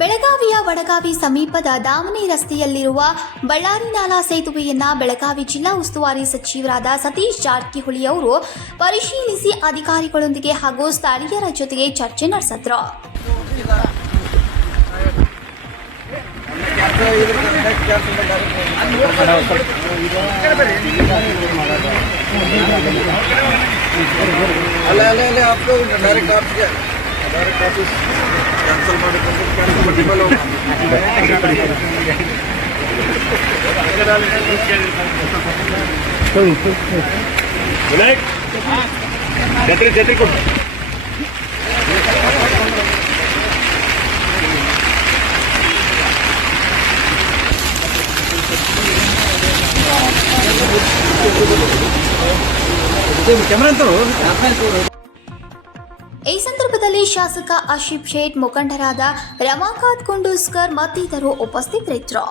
ಬೆಳಗಾವಿಯ ವಡಗಾವಿ ಸಮೀಪದ ದಾವಣಿ ರಸ್ತೆಯಲ್ಲಿರುವ ಬಳ್ಳಾರಿ ನಾಲಾ ಸೇತುವೆಯನ್ನ ಬೆಳಗಾವಿ ಜಿಲ್ಲಾ ಉಸ್ತುವಾರಿ ಸಚಿವರಾದ ಸತೀಶ್ ಜಾರಕಿಹೊಳಿ ಅವರು ಪರಿಶೀಲಿಸಿ ಅಧಿಕಾರಿಗಳೊಂದಿಗೆ ಹಾಗೂ ಸ್ಥಳೀಯರ ಜೊತೆಗೆ ಚರ್ಚೆ ನಡೆಸಿದ್ರು. कैंसल मल्टीपल को कैमरा ಈ ಸಂದರ್ಭದಲ್ಲಿ ಶಾಸಕ ಆಶೀಫ್ ಶೇಟ್, ಮುಖಂಡರಾದ ರಮಾಕಾಂತ್ ಕುಂಡೂಸ್ಕರ್ ಮತ್ತಿತರರು ಉಪಸ್ಥಿತರಿದ್ದರು.